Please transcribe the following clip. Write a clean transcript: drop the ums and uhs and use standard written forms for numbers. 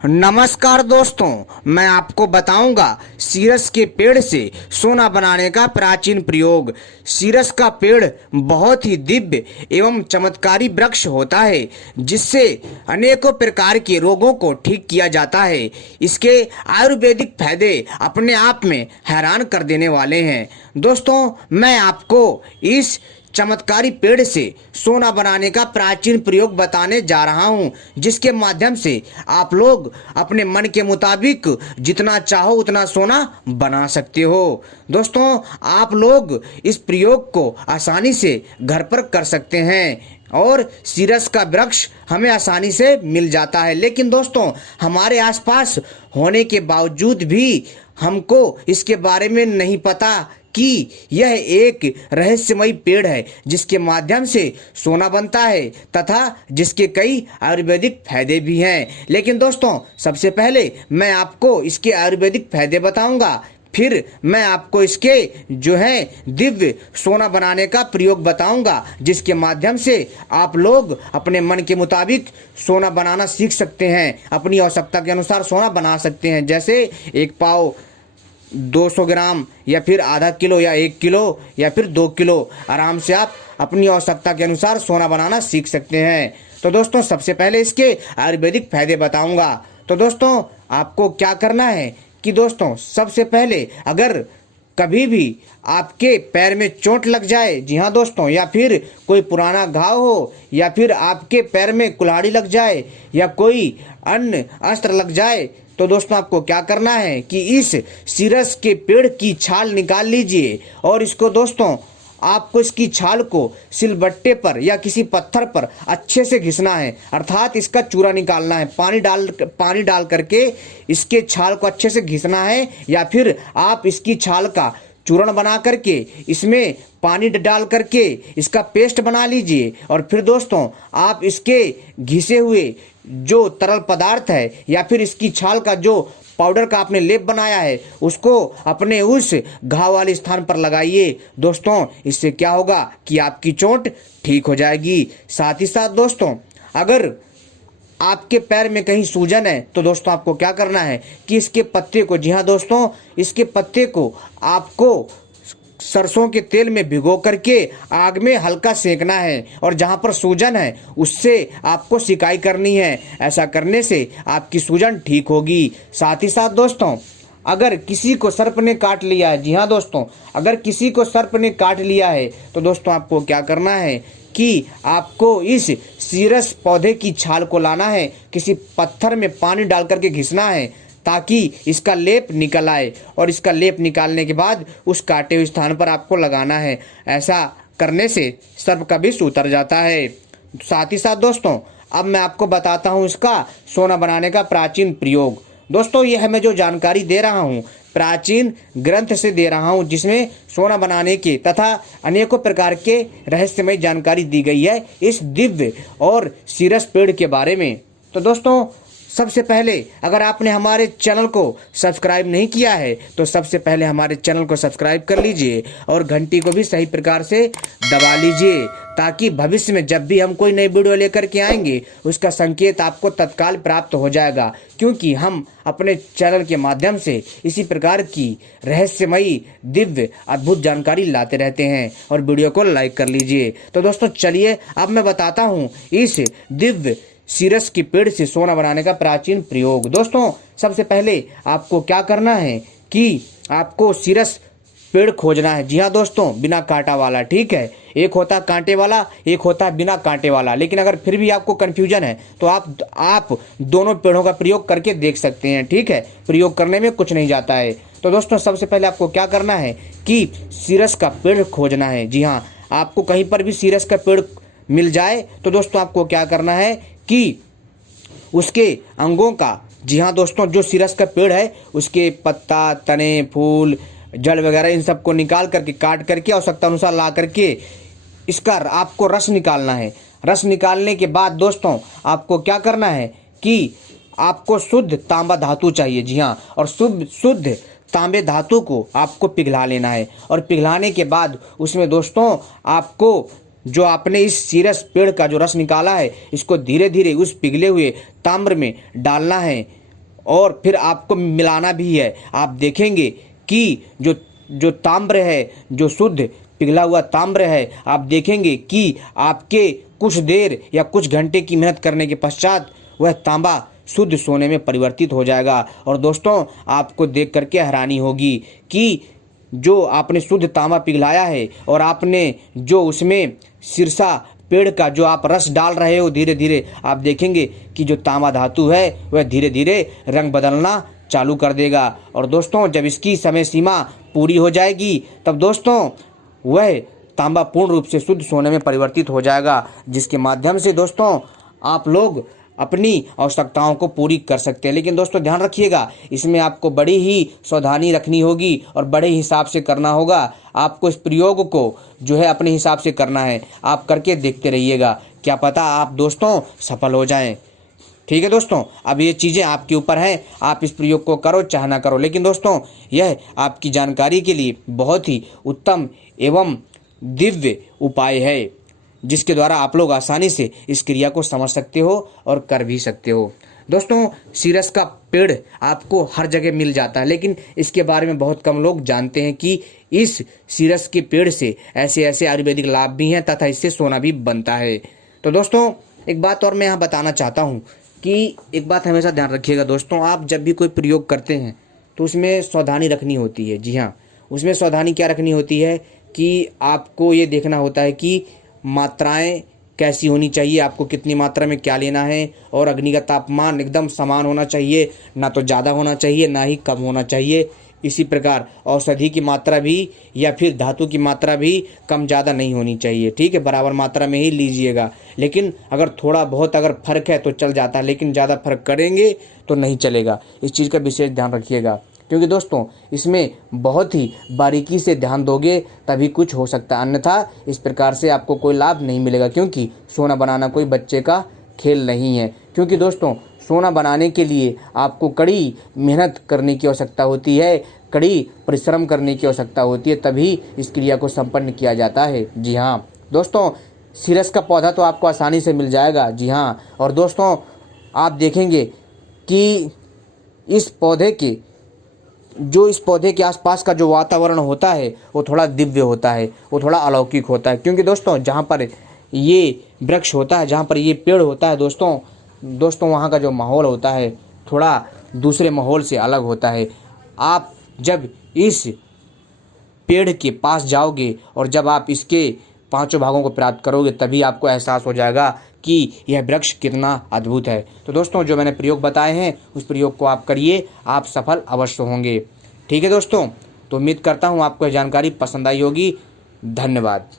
नमस्कार दोस्तों, मैं आपको बताऊंगा सीरस के पेड़ से सोना बनाने का प्राचीन प्रयोग। सीरस का पेड़ बहुत ही दिव्य एवं चमत्कारी वृक्ष होता है जिससे अनेकों प्रकार के रोगों को ठीक किया जाता है। इसके आयुर्वेदिक फायदे अपने आप में हैरान कर देने वाले हैं। दोस्तों, मैं आपको इस चमत्कारी पेड़ से सोना बनाने का प्राचीन प्रयोग बताने जा रहा हूं, जिसके माध्यम से आप लोग अपने मन के मुताबिक जितना चाहो उतना सोना बना सकते हो। दोस्तों, आप लोग इस प्रयोग को आसानी से घर पर कर सकते हैं और सीरस का वृक्ष हमें आसानी से मिल जाता है। लेकिन दोस्तों, हमारे आसपास होने के बावजूद भी हमको इसके बारे में नहीं पता कि यह एक रहस्यमयी पेड़ है जिसके माध्यम से सोना बनता है तथा जिसके कई आयुर्वेदिक फायदे भी हैं। लेकिन दोस्तों, सबसे पहले मैं आपको इसके आयुर्वेदिक फायदे बताऊंगा, फिर मैं आपको इसके दिव्य सोना बनाने का प्रयोग बताऊंगा, जिसके माध्यम से आप लोग अपने मन के मुताबिक सोना बनाना सीख सकते हैं। अपनी आवश्यकता के अनुसार सोना बना सकते हैं, जैसे एक पाव 200 ग्राम या फिर आधा किलो या 1 किलो या फिर 2 किलो आराम से आप अपनी आवश्यकता के अनुसार सोना बनाना सीख सकते हैं। तो दोस्तों, सबसे पहले इसके आयुर्वेदिक फायदे बताऊंगा। तो दोस्तों, आपको क्या करना है कि दोस्तों, सबसे पहले अगर कभी भी आपके पैर में चोट लग जाए, जी हाँ दोस्तों, या फिर कोई पुराना घाव हो या फिर आपके पैर में कुल्हाड़ी लग जाए या कोई अन्य अस्त्र लग जाए, तो दोस्तों आपको क्या करना है कि इस सीरस के पेड़ की छाल निकाल लीजिए और इसको दोस्तों आपको इसकी छाल को सिलबट्टे पर या किसी पत्थर पर अच्छे से घिसना है, अर्थात इसका चूरा निकालना है। पानी डाल करके इसके छाल को अच्छे से घिसना है, या फिर आप इसकी छाल का चूर्ण बना करके इसमें पानी डाल करके इसका पेस्ट बना लीजिए। और फिर दोस्तों आप इसके घिसे हुए जो तरल पदार्थ है या फिर इसकी छाल का जो पाउडर का आपने लेप बनाया है उसको अपने उस घाव वाले स्थान पर लगाइए। दोस्तों, इससे क्या होगा कि आपकी चोट ठीक हो जाएगी। साथ ही साथ दोस्तों, अगर आपके पैर में कहीं सूजन है तो दोस्तों आपको क्या करना है कि इसके पत्ते को, जी हाँ दोस्तों, इसके पत्ते को आपको सरसों के तेल में भिगो करके आग में हल्का सेकना है और जहां पर सूजन है उससे आपको सिकाई करनी है। ऐसा करने से आपकी सूजन ठीक होगी। साथ ही साथ दोस्तों, अगर किसी को सर्प ने काट लिया है, जी हाँ दोस्तों, अगर किसी को सर्प ने काट लिया है तो दोस्तों आपको क्या करना है कि आपको इस सीरस पौधे की छाल को लाना है, किसी पत्थर में पानी डाल करके घिसना है ताकि इसका लेप निकल आए, और इसका लेप निकालने के बाद उस काटे हुए स्थान पर आपको लगाना है। ऐसा करने से सर्प का विष उतर जाता है। साथ ही साथ दोस्तों, अब मैं आपको बताता हूँ इसका सोना बनाने का प्राचीन प्रयोग। दोस्तों, यह मैं जो जानकारी दे रहा हूँ प्राचीन ग्रंथ से दे रहा हूँ, जिसमें सोना बनाने के तथा अनेकों प्रकार के रहस्यमय जानकारी दी गई है इस दिव्य और सीरस पेड़ के बारे में। तो दोस्तों, सबसे पहले अगर आपने हमारे चैनल को सब्सक्राइब नहीं किया है तो सबसे पहले हमारे चैनल को सब्सक्राइब कर लीजिए और घंटी को भी सही प्रकार से दबा लीजिए, ताकि भविष्य में जब भी हम कोई नई वीडियो लेकर के आएंगे उसका संकेत आपको तत्काल प्राप्त हो जाएगा, क्योंकि हम अपने चैनल के माध्यम से इसी प्रकार की रहस्यमयी दिव्य अद्भुत जानकारी लाते रहते हैं। और वीडियो को लाइक कर लीजिए। तो दोस्तों चलिए अब मैं बताता हूँ इस दिव्य सीरस के पेड़ से सोना बनाने का प्राचीन प्रयोग। दोस्तों, सबसे पहले आपको क्या करना है कि आपको सीरस पेड़ खोजना है, जी हाँ दोस्तों, बिना कांटा वाला, ठीक है। एक होता कांटे वाला, एक होता बिना कांटे वाला, लेकिन अगर फिर भी आपको कन्फ्यूजन है तो आप दोनों पेड़ों का प्रयोग करके देख सकते हैं, ठीक है। प्रयोग करने में कुछ नहीं जाता है। तो दोस्तों, सबसे पहले आपको क्या करना है कि सीरस का पेड़ खोजना है। जी हाँ, आपको कहीं पर भी सीरस का पेड़ मिल जाए तो दोस्तों आपको क्या करना है कि उसके अंगों का, जी हाँ दोस्तों, जो सीरस का पेड़ है उसके पत्ता, तने, फूल, जड़ वगैरह इन सबको निकाल करके काट करके आवश्यकता अनुसार ला करके इसका आपको रस निकालना है। रस निकालने के बाद दोस्तों आपको क्या करना है कि आपको शुद्ध तांबा धातु चाहिए, जी हाँ, और शुद्ध तांबे धातु को आपको पिघला लेना है। और पिघलाने के बाद उसमें दोस्तों आपको जो आपने इस सीरस पेड़ का जो रस निकाला है इसको धीरे धीरे उस पिघले हुए ताम्र में डालना है। और फिर आपको मिलाना भी है। आप देखेंगे कि जो ताम्र है, जो शुद्ध पिघला हुआ ताम्र है, आप देखेंगे कि आपके कुछ देर या कुछ घंटे की मेहनत करने के पश्चात वह तांबा शुद्ध सोने में परिवर्तित हो जाएगा। और दोस्तों, आपको देख करके हैरानी होगी कि जो आपने शुद्ध तांबा पिघलाया है और आपने जो उसमें सिरसा पेड़ का जो आप रस डाल रहे हो, धीरे धीरे आप देखेंगे कि जो तांबा धातु है वह धीरे धीरे रंग बदलना चालू कर देगा। और दोस्तों, जब इसकी समय सीमा पूरी हो जाएगी तब दोस्तों वह तांबा पूर्ण रूप से शुद्ध सोने में परिवर्तित हो जाएगा, जिसके माध्यम से दोस्तों आप लोग अपनी आवश्यकताओं को पूरी कर सकते हैं। लेकिन दोस्तों ध्यान रखिएगा, इसमें आपको बड़ी ही सावधानी रखनी होगी और बड़े हिसाब से करना होगा। आपको इस प्रयोग को जो है अपने हिसाब से करना है। आप करके देखते रहिएगा, क्या पता आप दोस्तों सफल हो जाएं। ठीक है दोस्तों, अब ये चीज़ें आपके ऊपर हैं, आप इस प्रयोग को करो चाहे ना करो। लेकिन दोस्तों, यह आपकी जानकारी के लिए बहुत ही उत्तम एवं दिव्य उपाय है, जिसके द्वारा आप लोग आसानी से इस क्रिया को समझ सकते हो और कर भी सकते हो। दोस्तों, सीरस का पेड़ आपको हर जगह मिल जाता है, लेकिन इसके बारे में बहुत कम लोग जानते हैं कि इस सीरस के पेड़ से ऐसे ऐसे आयुर्वेदिक लाभ भी हैं तथा इससे सोना भी बनता है। तो दोस्तों, एक बात और मैं यहाँ बताना चाहता हूँ कि एक बात हमेशा ध्यान रखिएगा दोस्तों, आप जब भी कोई प्रयोग करते हैं तो उसमें सावधानी रखनी होती है। जी हाँ, उसमें सावधानी क्या रखनी होती है कि आपको ये देखना होता है कि मात्राएं कैसी होनी चाहिए, आपको कितनी मात्रा में क्या लेना है, और अग्नि का तापमान एकदम समान होना चाहिए, ना तो ज़्यादा होना चाहिए ना ही कम होना चाहिए। इसी प्रकार औषधि की मात्रा भी या फिर धातु की मात्रा भी कम ज़्यादा नहीं होनी चाहिए। ठीक है, बराबर मात्रा में ही लीजिएगा। लेकिन अगर थोड़ा बहुत अगर फर्क है तो चल जाता है, लेकिन ज़्यादा फर्क करेंगे तो नहीं चलेगा। इस चीज़ का विशेष ध्यान रखिएगा, क्योंकि दोस्तों इसमें बहुत ही बारीकी से ध्यान दोगे तभी कुछ हो सकता है, अन्यथा इस प्रकार से आपको कोई लाभ नहीं मिलेगा। क्योंकि सोना बनाना कोई बच्चे का खेल नहीं है। क्योंकि दोस्तों, सोना बनाने के लिए आपको कड़ी मेहनत करने की आवश्यकता होती है, कड़ी परिश्रम करने की आवश्यकता होती है, तभी इस क्रिया को संपन्न किया जाता है। जी हाँ दोस्तों, सीरस का पौधा तो आपको आसानी से मिल जाएगा। जी हाँ, और दोस्तों आप देखेंगे कि इस पौधे के आसपास का जो वातावरण होता है वो थोड़ा दिव्य होता है, वो थोड़ा अलौकिक होता है। क्योंकि दोस्तों जहाँ पर ये वृक्ष होता है, जहाँ पर ये पेड़ होता है दोस्तों वहाँ का जो माहौल होता है थोड़ा दूसरे माहौल से अलग होता है। आप जब इस पेड़ के पास जाओगे और जब आप इसके 5 भागों को प्राप्त करोगे तभी आपको एहसास हो जाएगा कि यह वृक्ष कितना अद्भुत है। तो दोस्तों, जो मैंने प्रयोग बताए हैं उस प्रयोग को आप करिए, आप सफल अवश्य होंगे। ठीक है दोस्तों, तो उम्मीद करता हूँ आपको यह जानकारी पसंद आई होगी। धन्यवाद।